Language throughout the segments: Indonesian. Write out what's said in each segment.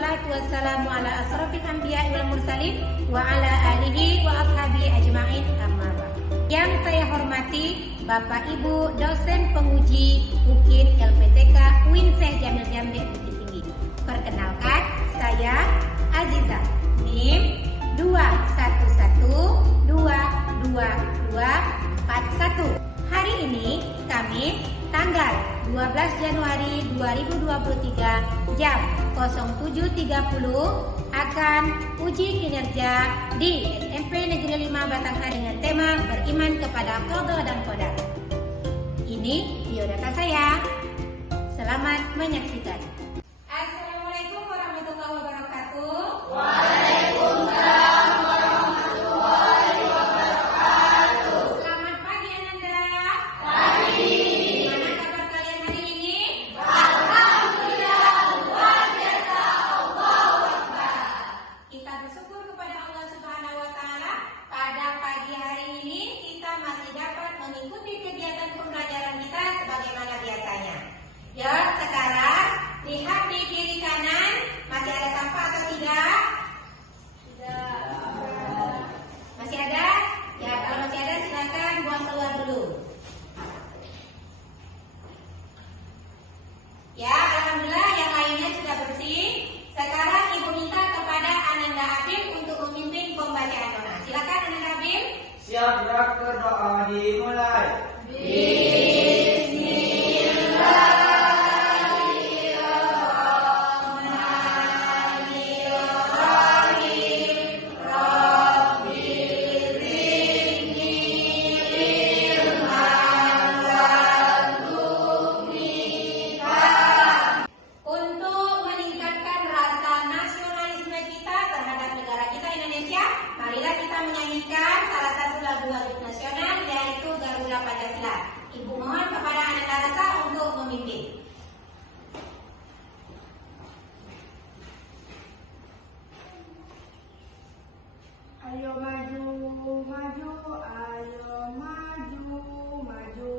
wassalatu wassalamu ala asrofil anbiya wal mursalin wa ala alihi wa ashabihi ajma'in amma ba'd. Yang saya hormati Bapak Ibu dosen penguji UKIN LPTK UIN Syekh Jamil Jamil Bukit Tinggi. Perkenalkan, saya Aziza, NIM 211222241. Hari ini Kamis tanggal 12 Januari 2023 jam 07.30 akan uji kinerja di SMP Negeri 5 Batanghari dengan tema beriman kepada qada dan qadar. Ini biodata saya. Selamat menyaksikan. Assalamualaikum warahmatullahi wabarakatuh. Waalaikumsalam warahmatullahi wabarakatuh. Selamat pagi Ananda. Pagi. Gimana kabar kalian hari ini? Alhamdulillah, luar biasa. Allahu Akbar. Kita bersyukur kepada Allah Subhanahu wa taala pada pagi hari ini kita masih dapat mengikuti kegiatan pembelajaran kita sebagaimana biasanya. Ya, sekarang lihat di kiri kanan masih ada sampah atau tidak? Tidak. Masih ada? Ya, kalau masih ada silakan buang keluar dulu. Ya, alhamdulillah yang lainnya sudah bersih. Sekarang Ibu minta kepada Ananda Abim untuk memimpin pembacaan doa. Silakan Ananda Abim. Siap, gerak doa dimulai. Untuk meningkatkan rasa nasionalisme kita terhadap negara kita Indonesia, marilah kita menyanyikan salah satu lagu nasional yaitu Garuda Pancasila. Ibu mohon kepada Ananda Rasa untuk memimpin. Ayo maju, maju, ayo maju, maju.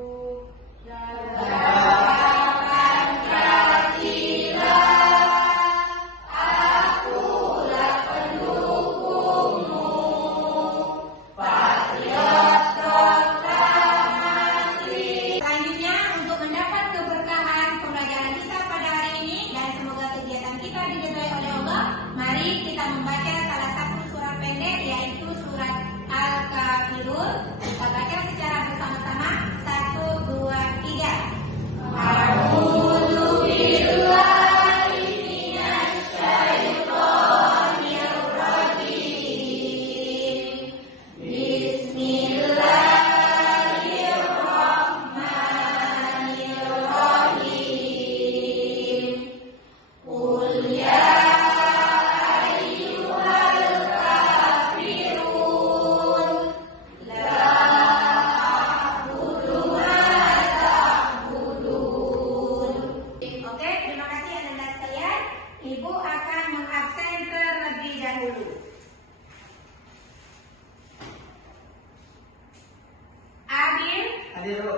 Selanjutnya untuk mendapat keberkahan pembelajaran kita pada hari ini dan semoga kegiatan kita diridhai oleh Allah, mari kita membaca salah satu surat pendek yaitu surat Al-Kafirun. Kita baca secara bersama-sama. 1, 2, 3. A'udzu billahi minasy syaithanir rajim. Bismillahirrahmanirrahim. Qul ya ayyuhal kafirun la a'budu ma ta'budun. Oke, terima kasih Ananda sekalian. Ibu akan mengabsen terlebih dahulu. Abil, Hadir, Bu.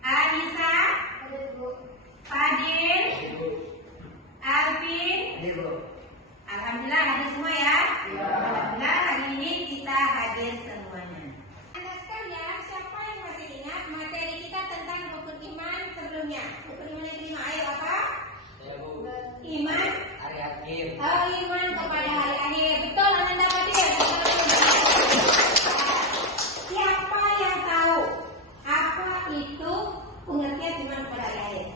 Anissa, Fadil, Alvin. Hadir, Bu. Alhamdulillah hadir semua ya. Alhamdulillah hari ini kita hadir semuanya. Anda sekalian, siapa yang masih ingat materi kita tentang rukun iman sebelumnya? Rukun iman yang kelima, ayo apa? Ya, Bu. Iman. Hari akhir. Oh, iman kepada hari akhir. Betul, Ananda Fadil. Siapa yang tahu apa itu pengertian iman kepada hari akhir?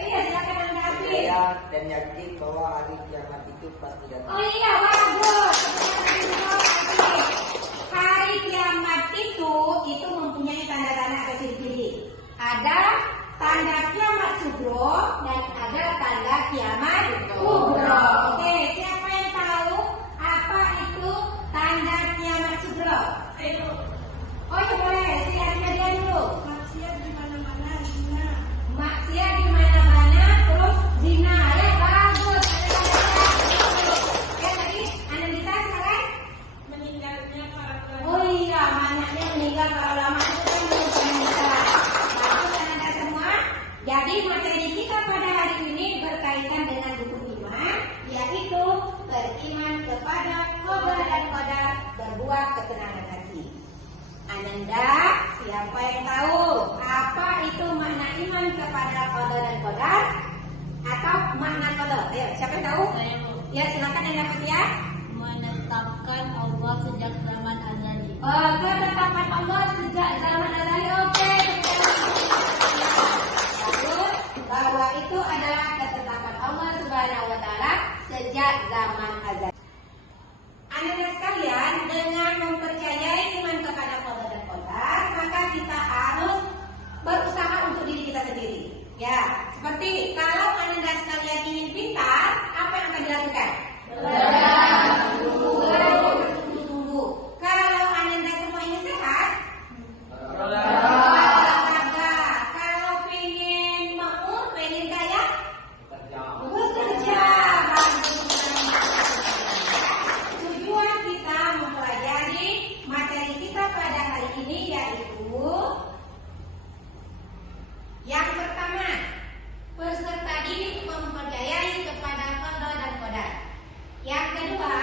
Ayo silakan Ananda Fadil. Percaya dan yakin bahwa hari kiamat itu pasti datang. Oh iya, bagus. kedua ketenangan hati. Ananda, siapa yang tahu apa itu makna iman kepada qada dan qadar atau makna qada? Ayo, siapa yang tahu? Saya Bu. Ya, silakan yang dapat ya. Menetapkan Allah sejak zaman azali. Ketetapan Allah sejak zaman azali. Oke. Bagus. Bahwa itu adalah ketetapan Allah Subhanahu wa taala sejak zaman azali. Anak-anak sekalian, dengan mempercayai iman kepada qada dan qadar, maka kita harus berusaha untuk diri kita sendiri. Ya, seperti kalau anak-anak sekalian ingin pintar, apa yang akan dilakukan? Belajar, sungguh-sungguh. Kalau anak-anak semua ingin sehat, olahraga. Kalau pengen makmur, pengen kaya, bekerja. Tujuan kita mempelajari materi kita pada hari ini yaitu yang pertama, peserta didik mempercayai kepada qada dan qadar. Yang kedua,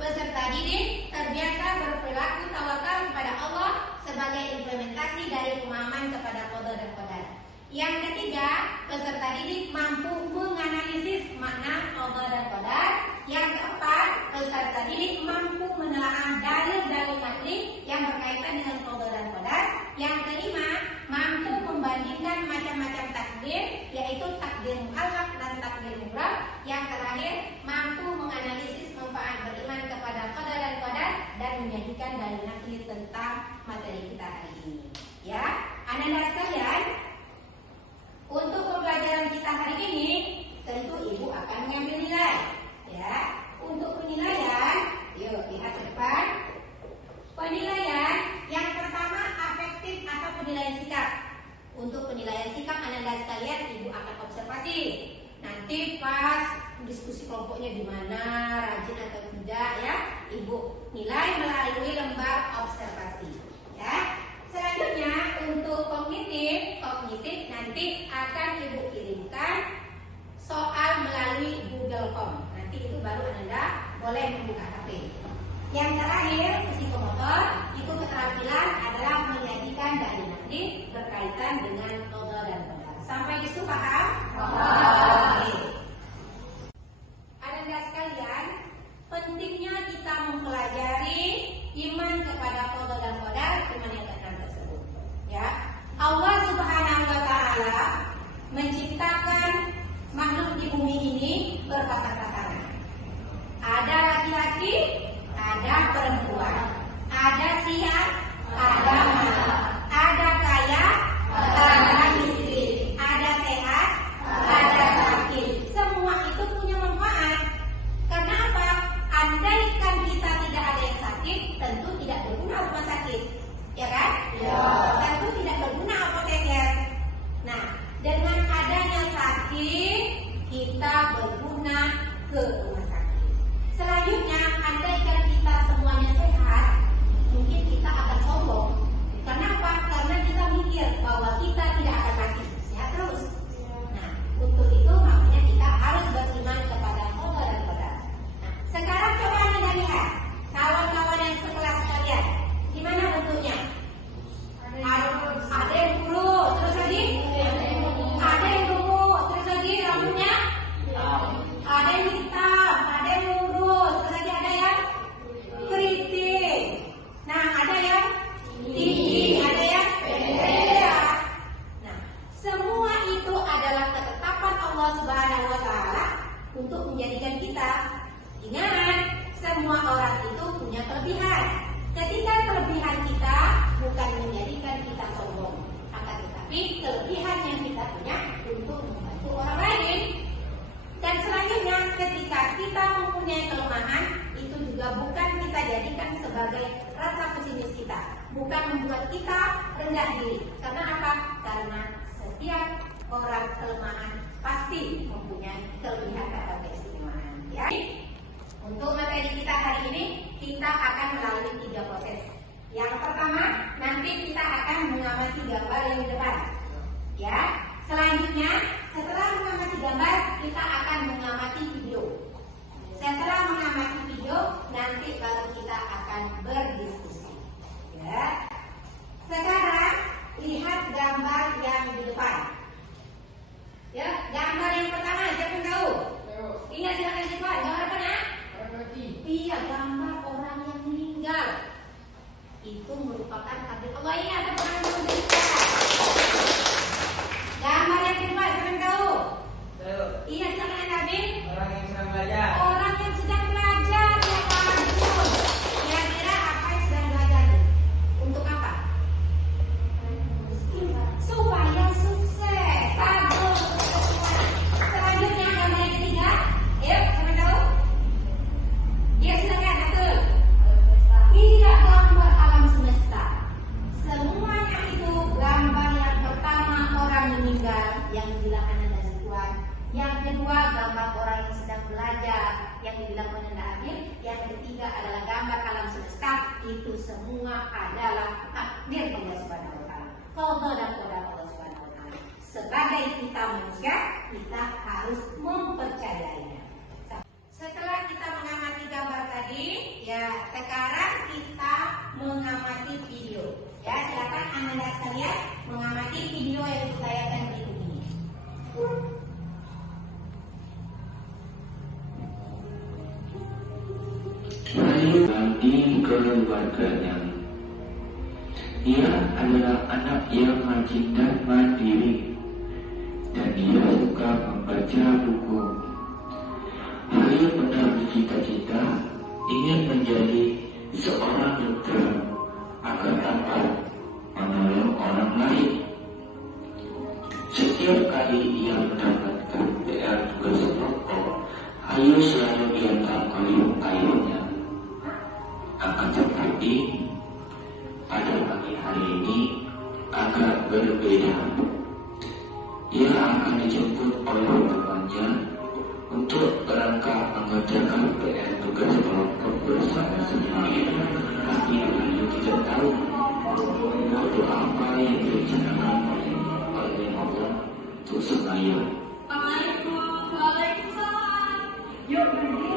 peserta didik terbiasa berperilaku tawakal kepada Allah sebagai implementasi dari pemahaman kepada qada dan qadar. Yang ketiga, peserta didik mampu menganalisis makna qada dan qadar. Yang keempat, peserta didik mampu menelaah dalil-dalil akli yang berkaitan dengan qada dan qadar. Yang kelima, mampu membandingkan macam-macam takdir, yaitu takdir mu'allaq dan takdir mubrab. Yang terakhir, mampu menganalisis manfaat beriman kepada qada dan qadar dan menyajikan dalil akli tentang materi kita hari ini. Ya, anak-anak sekalian, untuk pembelajaran kita hari ini, tentu ibu akan mengambil nilai. Ya, untuk penilaian, yuk lihat ke depan. Penilaian yang pertama afektif atau penilaian sikap. Untuk penilaian sikap anak-anak sekalian, ibu akan observasi. Nanti pas diskusi kelompoknya di mana, rajin atau tidak, ya, ibu nilai melalui lembar observasi. Ya. Selanjutnya untuk kognitif nanti akan ibu kirimkan soal melalui Google Form. Nanti itu baru Anda boleh membuka HP. Yang terakhir, psikomotor, itu keterampilan adalah menyajikan dalil nanti berkaitan dengan qada dan qadar. Sampai di situ paham? Oke. Anak-anak sekalian, pentingnya kita mempelajari iman kepada qada dan qadar, iman yang keenam tersebut. Ya, Allah Subhanahu wa taala menciptakan makhluk di bumi ini berpasang-pasangan. Ada laki-laki, ada perempuan, ada siang, ada malam, ada kaya, ada miskin, ada sehat, ada sakit. Semua itu punya manfaat. Karena apa? Andaikan kita tidak ada yang sakit, tentu tidak berguna rumah sakit, ya kan? Ya. Tentu tidak berguna apoteker. Nah, dengan adanya sakit, kita berguna ke rumah sakit. Selanjutnya, andaikan kita semuanya sehat, mungkin kita akan sombong. Kenapa? Karena kita mikir bahwa kita tidak akan mati, sehat terus. Nah, untuk itu makanya kita harus beriman kepada qada dan qadar. Nah, sekarang coba Anda lihat kawan-kawan yang sekelas kalian, gimana bentuknya? Ada yang kurus, terus lagi? Ada yang gemuk, terus lagi rambutnya? Ada yang hitam, ada yang lurus, terus lagi ada yang keriting. Nah, ada yang tinggi, ada yang pendek. Nah, semua itu adalah ketetapan Allah Subhanahu wa taala untuk menjadikan kita. Ingat, semua orang itu punya kelebihan. Ketika kelebihan kita bukan menjadikan kita sombong, akan tetapi kelebihan yang kita punya untuk membantu orang lain. Dan selanjutnya, ketika kita mempunyai kelemahan, itu juga bukan kita jadikan sebagai rasa pesimis kita, bukan membuat kita rendah diri. Karena apa? Karena setiap orang kelemahan pasti mempunyai kelebihan atau keistimewaan. Ya. Untuk materi kita hari ini, kita akan melalui 3 proses. Yang pertama, nanti kita akan mengamati gambar yang di depan. Ya. Selanjutnya, setelah mengamati gambar, kita akan mengamati video. Setelah mengamati video, nanti baru kita akan berdiskusi. Allah ini ada pengalaman menderita. Gambar yang kedua, siapa yang tahu? Tahu. Iya, silakan Nabil. Orang yang sedang belajar. Orang yang sedang belajar, ya bagus. Kira-kira apa yang sedang belajar? Untuk apa? Supaya sukses. Bagus. Selanjutnya gambar yang ketiga. Ayo, siapa yang tahu? Iya, silakan Abdul. Tidak, gambar alam semesta. Semuanya itu gambar yang pertama orang meninggal yang dibilang Ananda Tuhan. Yang kedua gambar orang yang sedang belajar yang dibilang Ananda Abil. Yang ketiga adalah gambar alam semesta. Itu semua adalah takdir Allah Subhanahu wa taala. Qada dan qadar Allah Subhanahu wa taala. Sebagai kita manusia, kita harus mempercayainya. Setelah kita mengamati gambar tadi, ya sekarang kita mengamati video. Ya, silakan Anda sekalian mengamati video yang ditayangkan berikut ini. Lalu bagi keluarganya, dia adalah anak yang rajin dan mandiri, dan dia suka membaca buku. Dia pernah bercita-cita ingin menjadi seorang dokter agar dapat menolong orang lain. Setiap kali ia mendapatkan PR tugas kelompok, Ayu selalu diantar payung airnya. Akan tetapi pada pagi hari ini agak berbeda. Ia akan dijemput oleh temannya untuk berangkat mengerjakan PR tugas kelompok bersama-sama. Tapi Ayu tidak tahu kode apa yang direncanakan oleh Allah untuk Semaya. Waalaikumsalam. Yuk berdiri.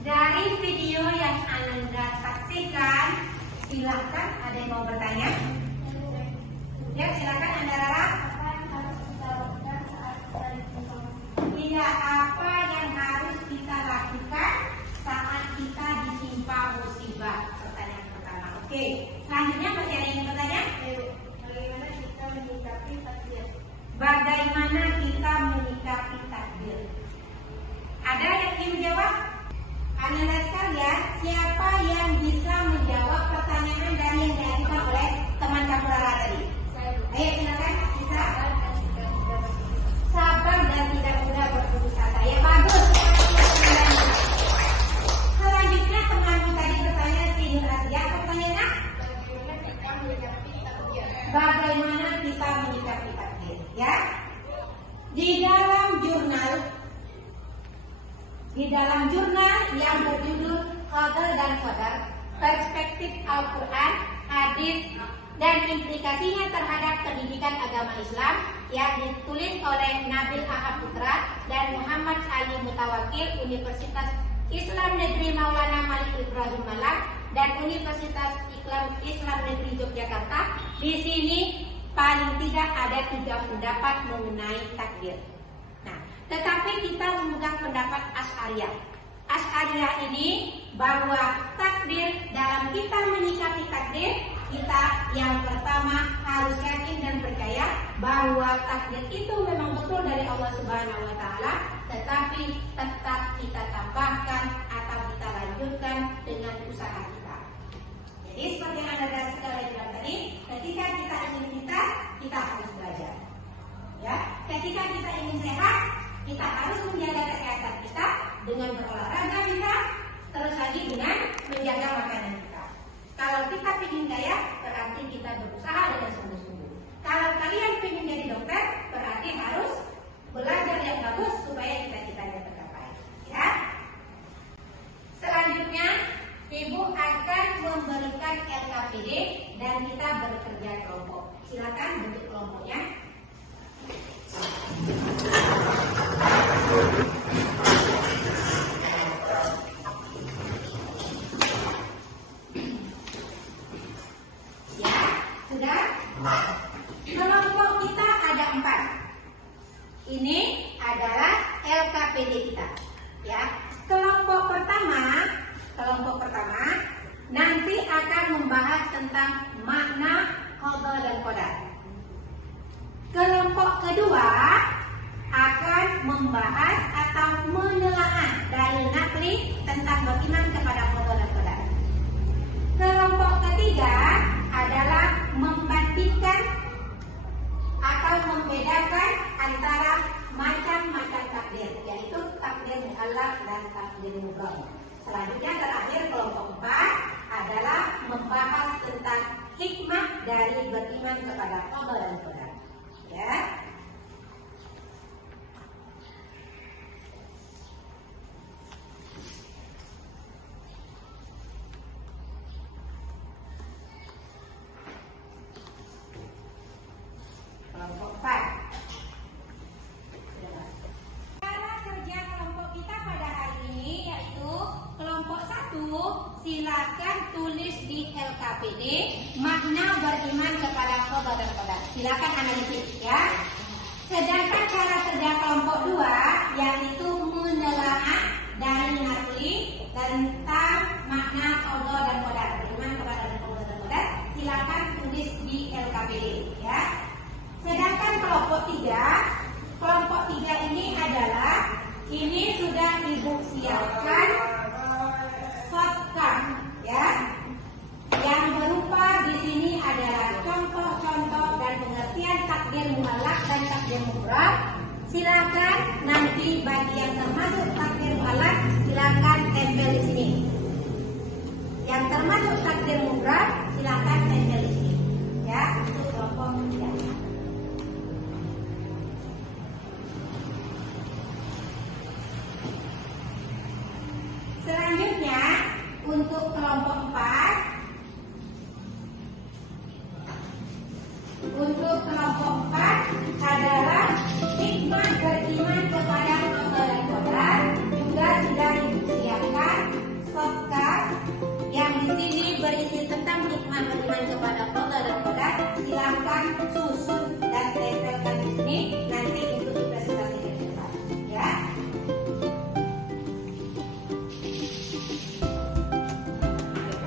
Dari video yang Anda saksikan, silakan ada yang mau bertanya? Ya, silakan Anda Rara. Iya, apa yang harus kita lakukan saat kita ditimpa musibah? Pertanyaan pertama. Oke, selanjutnya masih ada yang bertanya? Bagaimana kita menyikapi takdir? Bagaimana kita menyikapi takdir? Ada yang ingin menjawab? Anda sekalian, siapa yang bisa menjawab pertanyaan dari yang diajukan oleh teman kamu Rara tadi? Ayo silakan, bisa. Sabar dan tidak mudah berputus asa. Ya bagus. Selanjutnya temanku tadi bertanya si Rahasia, pertanyaannya? Bagaimana kita menyikapi takdir? Ya. Di dalam jurnal yang berjudul Qada dan Qadar, Perspektif Al-Quran, Hadis, dan implikasinya terhadap pendidikan agama Islam yang ditulis oleh Nabil Ahab Putra dan Muhammad Ali Mutawakil, Universitas Islam Negeri Maulana Malik Ibrahim Malang dan Universitas Islam Negeri Yogyakarta. Di sini paling tidak ada 3 pendapat mengenai takdir. Nah, tetapi kita memegang pendapat Asy'ariyah. Asy'ariyah ini bahwa takdir, dalam kita menyikapi takdir, kita yang pertama harus yakin dan percaya bahwa takdir itu memang betul dari Allah Subhanahu wa taala, tetapi tetap kita tambahkan atau kita lanjutkan dengan usaha kita. Jadi seperti yang Anda sekalian bilang tadi, ketika kita ingin kita harus belajar. Ya, ketika kita ingin sehat, kita harus menjaga kesehatan kita dengan berolahraga bisa, terus lagi dengan menjaga makanan kita. Kalau kita ingin kaya, berarti kita berusaha dengan sungguh-sungguh. Kalau kalian ingin jadi dokter, berarti harus belajar yang bagus supaya cita-citanya tercapai. Ya. Selanjutnya, Ibu akan memberikan LKPD dan kita bekerja kelompok. Silakan bentuk kelompoknya. tentang makna qada dan qadar. Kelompok kedua akan membahas atau menelaah dalil nakli tentang beriman kepada qada dan qadar. Kelompok ketiga adalah membandingkan atau membedakan antara macam-macam takdir, yaitu takdir mu'allaq dan takdir mubham. Selanjutnya terakhir kelompok 4 adalah membahas tentang hikmah dari beriman kepada qada dan qadar. Ya. Kelompok 4. Cara kerja kelompok kita pada hari ini yaitu kelompok 1, silakan tulis di LKPD makna beriman kepada qada dan qadar. Silakan analisis ya. Sedangkan cara kerja kelompok 2 yaitu menelaah dalil nakli tentang makna qada dan qadar, beriman kepada qada dan qadar. Silakan tulis di LKPD ya. Sedangkan kelompok 3 ini adalah ini sudah Ibu siapkan shortcut ya, yang berupa di sini adalah contoh-contoh dan pengertian takdir mu'allaq dan takdir mubham. Silakan nanti bagi yang termasuk takdir mu'allaq silakan tempel di sini. Yang termasuk takdir mubham silakan tempel di sini ya, untuk kelompok 3. Selanjutnya untuk kelompok 4, adalah hikmah beriman kepada qada dan qadar. Juga sudah disiapkan shortcut yang di sini berisi tentang hikmah beriman kepada qada dan qadar. Silakan susun dan tempelkan di sini nanti untuk presentasinya ke depan ya.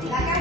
Silakan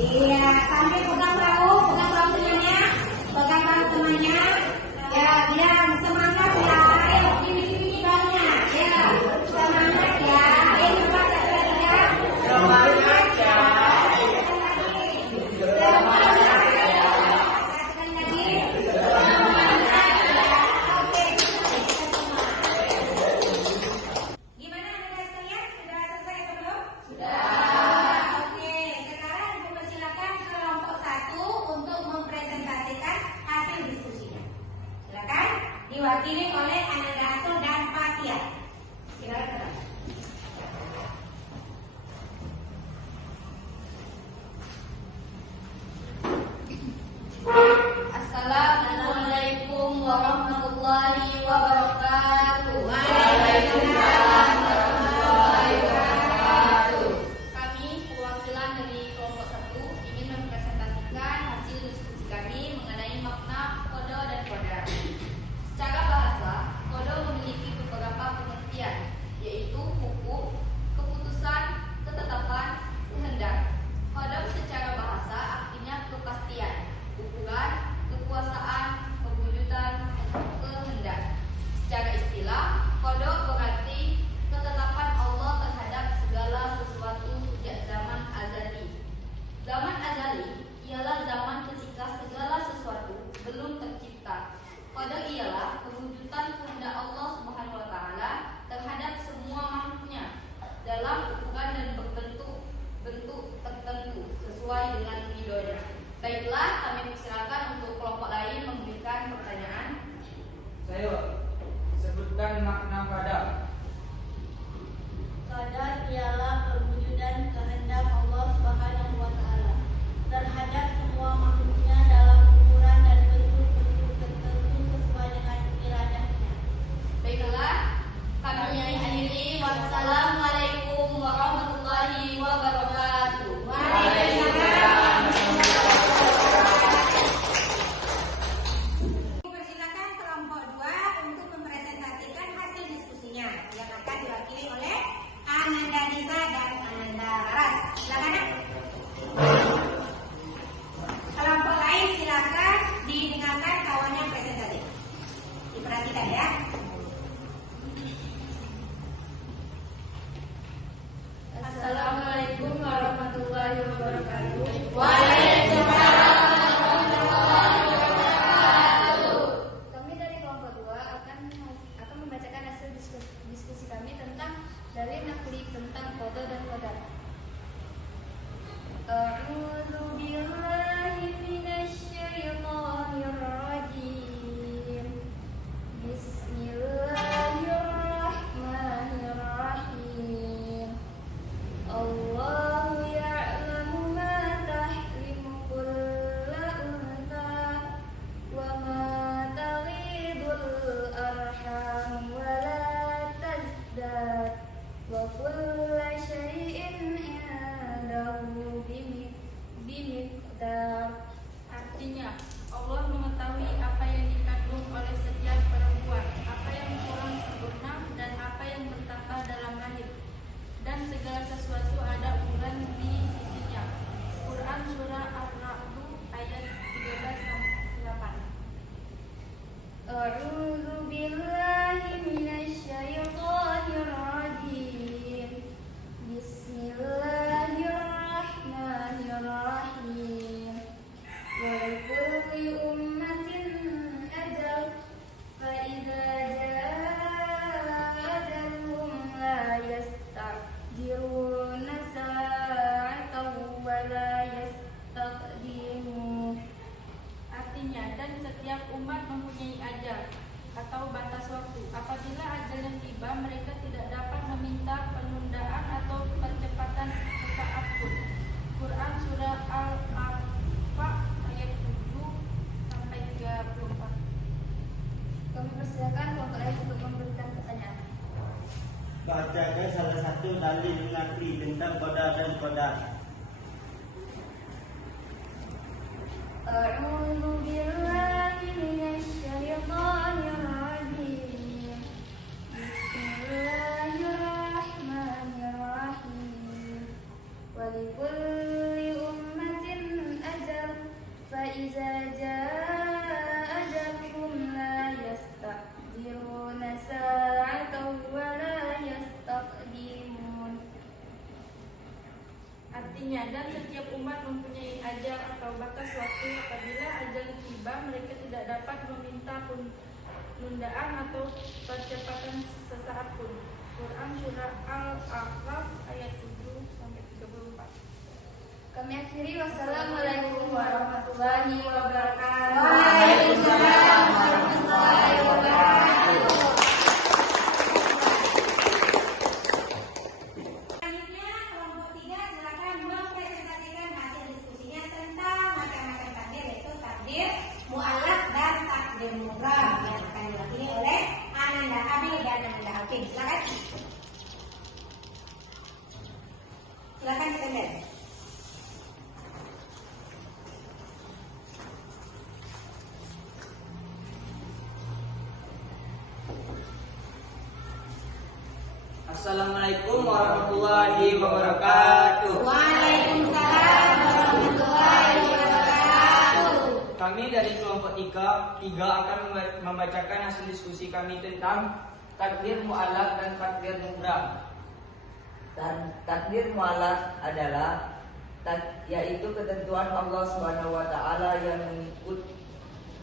Iya, sambil pegang perahu temannya, pegang perahu temannya. Ya, biar semangat ya. Ayo, gini bahunya. Ya, semangat ya. Ayo coba satu lagi ya. Semangat ya. Semangat ya. Satu lagi. Semangat ya. Oke. Gimana anak sekalian? Sudah selesai atau belum? Sudah. Oke, sekarang Ibu persilakan kelompok 1 untuk mempresentasikan hasil diskusinya. Silakan diwakili oleh Ananda Atul dan Fatia. Silakan. Assalamualaikum warahmatullahi wabarakatuh. Kami perwakilan dari kelompok 1 ingin mempresentasikan hasil diskusi kami mengenai makna kode dan kodar. Secara bahasa, kode memiliki beberapa pengertian, yaitu hukum, keputusan, ketetapan, kehendak. Kode secara bahasa artinya kepastian, ukuran, kekuasaan, perwujudan, kehendak. Secara istilah, kode berarti ketetapan Allah terhadap segala sesuatu sejak zaman azali. Zaman azali ialah zaman ketika segala sesuatu belum tercipta. Kode ialah perwujudan kehendak Allah Subhanahu wa taala terhadap semua makhluknya dalam ukuran dan bentuk tertentu sesuai dengan ridhonya. Baiklah, kami persilakan untuk kelompok lain memberikan pertanyaan. Saya sebutkan makna qadar. Qadar ialah perwujudan kehendak Allah Subhanahu wa taala terhadap semua makhluknya dalam ukuran dan bentuk tertentu sesuai dengan iradahnya. Baiklah, kami akhiri. Wassalamualaikum warahmatullahi wabarakatuh. Persilakan kelompok 2 untuk mempresentasikan hasil diskusinya yang akan diwakili oleh Ananda Nisa dan Ananda Laras. Silakan ya. Kelompok lain silakan didengarkan kawannya presentasi. Diperhatikan ya. Assalamualaikum warahmatullahi wabarakatuh. Kami dari kelompok 2 akan membacakan hasil diskusi kami tentang dalil nakli tentang kode dan kodar. A'udzu billahi minasyaitonir rajim. Bismillahirrahmanirrahim. Allahu ya'lamu ma tahrimu kullu unta wa ma taghidul arham wa la tazdad wa kullu syai'in indahu bimiqdar. Artinya, Allah mengetahui apa yang dikandung oleh setiap perempuan, apa yang kurang sempurna dan apa yang bertambah dalam rahim, dan segala sesuatu ada ukuran di sisinya. Quran Surah Ar-Ra'd ayat 13-8. A'udzu billahi minasyaitonir rajim. Bismillahirrahmanirrahim. Wa likulli ummatin ajal fa idza jaa ajaluhum la yasta'khiruna sa'atan wa la yastaqdimun. Artinya, dan setiap umat mempunyai ajal atau batas waktu. Apabila ajalnya tiba, mereka tidak dapat meminta penundaan atau percepatan sesaat pun. Quran Surah Al-Araf ayat 7-34. Kami persilakan kelompok lain untuk memberikan pertanyaan. Bacakan salah satu dalil nakli tentang qadar dan qadar. A'udzu billahi minasyaitonir rajim. Bismillahirrahmanirrahim. Wa likulli ummatin atau batas waktu apabila ajal tiba mereka tidak dapat meminta penundaan atau percepatan sesaat pun. Quran Surah Al-A'raf ayat 7-34. Kami akhiri, wassalamualaikum warahmatullahi wabarakatuh. Waalaikumsalam warahmatullahi wabarakatuh. Selanjutnya kelompok 3 silakan mempresentasikan hasil diskusinya tentang macam-macam takdir, yaitu takdir mu'allaq dan takdir mubram yang akan diwakili oleh Ananda Abil dan Ananda Alvin. Silakan. Silakan Sender. Assalamualaikum warahmatullahi wabarakatuh. Waalaikumsalam warahmatullahi wabarakatuh. Kami dari kelompok 3 akan membacakan hasil diskusi kami tentang takdir mu'allaq dan takdir mubram. Takdir mu'allaq adalah yaitu ketentuan Allah Subhanahu wa taala yang mengikut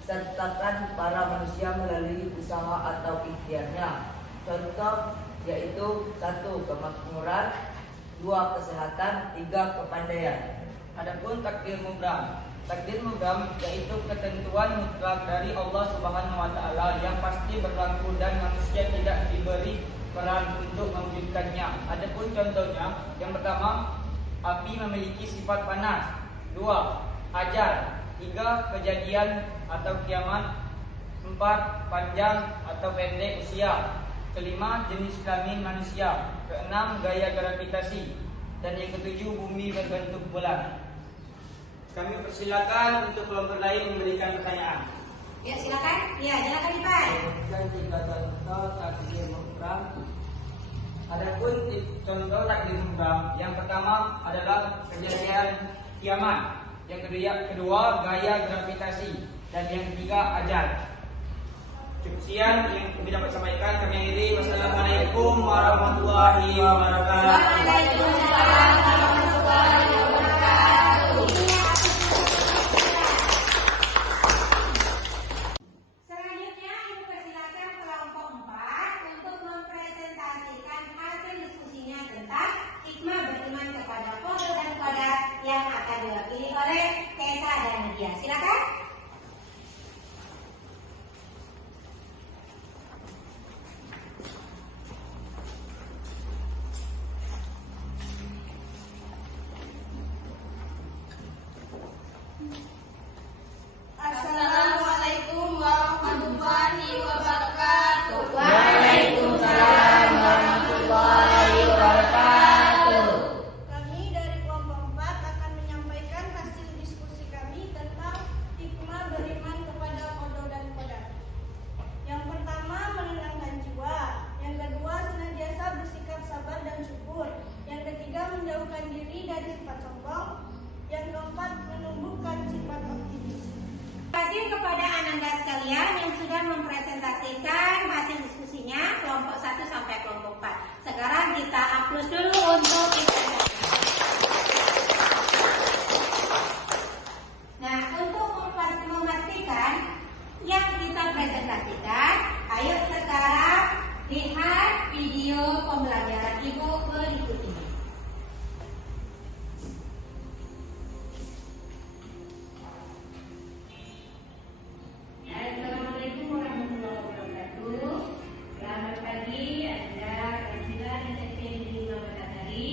sertakan para manusia melalui usaha atau ikhtiarnya. Contoh yaitu 1. Kemakmuran, 2. Kesehatan, 3. Kepandaian. Adapun takdir mubram yaitu ketentuan mutlak dari Allah Subhanahu wa taala yang pasti berlaku dan manusia tidak diberi peran untuk mewujudkannya. Adapun contohnya, yang pertama, api memiliki sifat panas. 2. Ajal. 3. Kejadian atau kiamat. 4. Panjang atau pendek usia. 5. Jenis kelamin manusia. 6. Gaya gravitasi. Dan yang 7. Bumi berbentuk bulan. Kami persilakan untuk kelompok lain memberikan pertanyaan. Ya, silakan. Ya, silakan Ipan. Dan 3 contoh takdir mubram. Adapun contoh takdir mubram, yang pertama adalah kejadian kiamat. Yang kedua gaya gravitasi. Dan yang ketiga ajal. Cukup sekian yang kami dapat sampaikan. Kami akhiri. Wassalamualaikum warahmatullahi wabarakatuh. Waalaikumsalam warahmatullahi wabarakatuh. Selanjutnya, Ibu persilakan kelompok 4 untuk mempresentasikan hasil diskusinya tentang hikmah beriman kepada qada dan qadar yang akan diwakili oleh Tessa dan Nadia. Silakan. Assalamualaikum warahmatullahi wabarakatuh. Waalaikumsalam warahmatullahi wabarakatuh. Kami dari kelompok 4 akan menyampaikan hasil diskusi kami tentang hikmah beriman kepada qada dan qadar. Yang pertama, menenangkan jiwa. Yang kedua, senantiasa bersikap sabar dan syukur. Yang ketiga, menjauhkan diri dari sifat sombong. Yang keempat, menumbuhkan sifat optimis. Terima kasih kepada Ananda sekalian yang sudah mempresentasikan hasil diskusinya kelompok 1 sampai kelompok 4. Sekarang kita aplaus dulu untuk Nah, untuk memastikan yang kita presentasikan, ayo sekarang lihat video pembelajaran Ibu berikut ini. Assalamualaikum warahmatullahi wabarakatuh. Selamat pagi Anda, Kasihan SMP Negeri Muhammad Atari.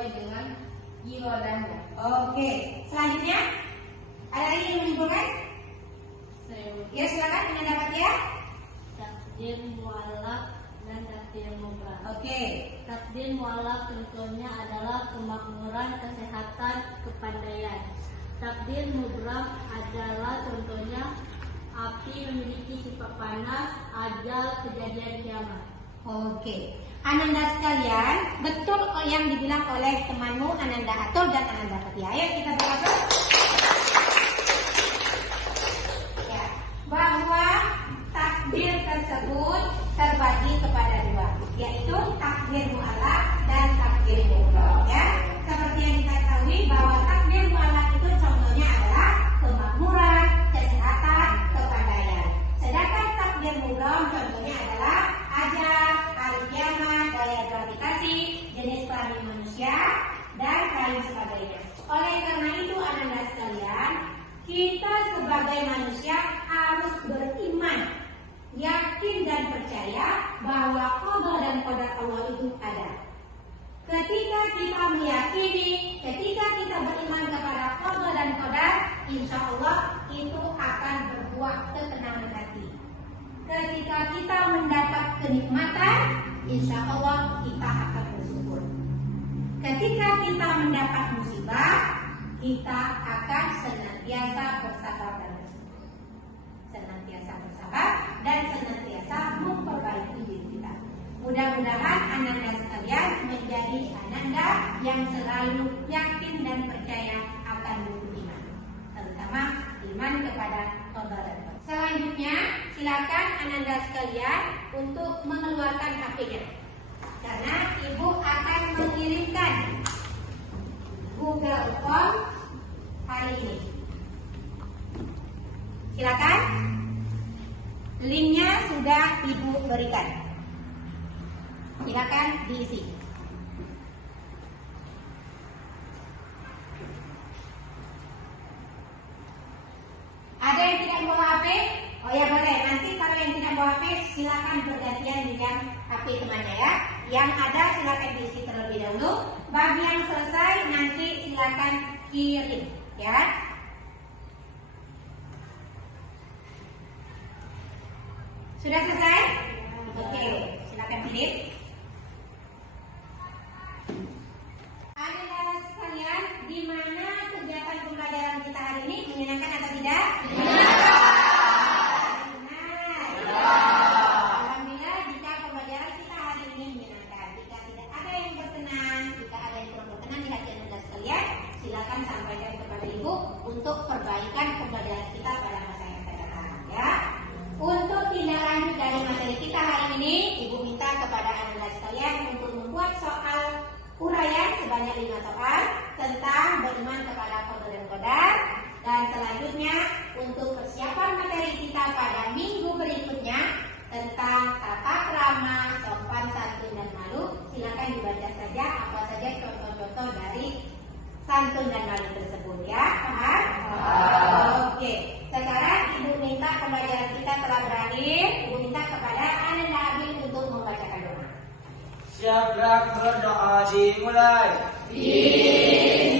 sesuai dengan irodahnya. Oke, selanjutnya ada lagi yang menyimpulkan? Ya silakan pendapat ya. Takdir mu'allaq dan takdir mubram. Oke. Takdir mu'allaq contohnya adalah kemakmuran, kesehatan, kepandaian. Takdir mubram adalah contohnya api memiliki sifat panas, ajal, kejadian kiamat. Oke. Ananda sekalian, betul yang dibilang oleh temanmu Ananda Atul dan Ananda Fatia. Ayo kita berkata ya, bahwa takdir tersebut terbagi kepada dua, yaitu takdir mu'allaq dan takdir mubram. Ya, seperti yang kita ketahui bahwa takdir mu'allaq itu contohnya adalah kemakmuran, kesehatan, kepandaian. Sedangkan takdir mubram contohnya adalah ajal, hari kiamat, daya gravitasi, jenis kelamin manusia, dan lain sebagainya. Oleh karena itu, Ananda sekalian, kita sebagai manusia harus beriman, yakin dan percaya bahwa qada dan qadar Allah itu ada. Ketika kita meyakini, ketika kita beriman kepada qada dan qadar, insya Allah itu akan berbuah ketenangan hati. Ketika kita mendapat kenikmatan, insya Allah kita akan bersyukur. Ketika kita mendapat musibah, kita akan senantiasa bersabar dan bersyukur. Senantiasa bersabar dan senantiasa memperbaiki diri kita. Mudah-mudahan Ananda sekalian menjadi Ananda yang selalu yakin dan percaya akan iman, terutama iman kepada qada dan qadar. Selanjutnya, silakan Ananda sekalian untuk mengeluarkan HP-nya, karena ibu akan mengirimkan Google Form hari ini. Silakan, linknya sudah ibu berikan. Silakan diisi. Ada yang tidak bawa HP? Oh ya boleh. Nanti kalau yang tidak bawa HP, silakan bergantian dengan HP temannya ya. Yang ada silakan diisi terlebih dahulu. Bagi yang selesai nanti silakan kirim ya. Sudah selesai? Oke, silakan kirim. Ada sekalian, di mana kegiatan pembelajaran kita hari ini, menyenangkan atau tidak? Alhamdulillah, jika pembelajaran kita hari ini menyenangkan. Jika tidak ada yang berkenan, jika ada yang kurang berkenan di hati Anda sekalian, silakan sampaikan kepada ibu untuk perbaikan pembelajaran kita pada masa yang akan datang ya. Untuk tindak lanjut dari materi kita hari ini, ibu minta kepada Anda sekalian untuk membuat soal uraian sebanyak 5 soal tentang beriman kepada qada dan qadar. Dan selanjutnya untuk persiapan materi kita pada minggu berikutnya tentang tata krama, sopan santun dan malu, silakan dibaca saja apa saja contoh-contoh dari santun dan malu tersebut ya. Paham? Oke. Sekarang ibu minta pembelajaran kita telah berakhir. Ibu minta kepada Ananda Abil untuk membacakan doa. Siap gerak berdoa dimulai. Amin.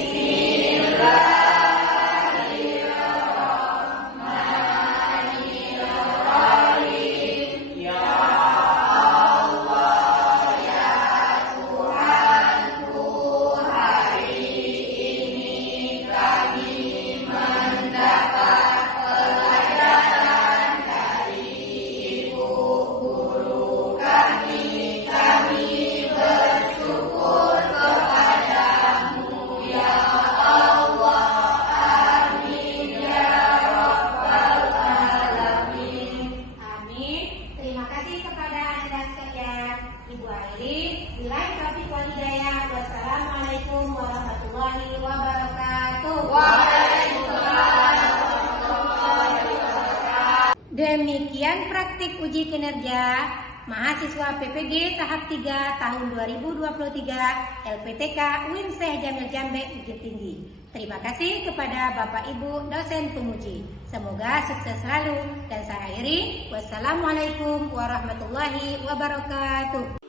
Terima kasih kepada Anda sekalian. Ibu akhiri. Billahi taufiq wal hidayah. Wassalamualaikum warahmatullahi wabarakatuh. Demikian praktik uji kinerja mahasiswa PPG tahap 3 tahun 2023 LPTK UIN Syekh Jamil Jambe Bukit Tinggi. Terima kasih kepada Bapak Ibu dosen penguji. Semoga sukses selalu dan saya akhiri. Wassalamualaikum warahmatullahi wabarakatuh.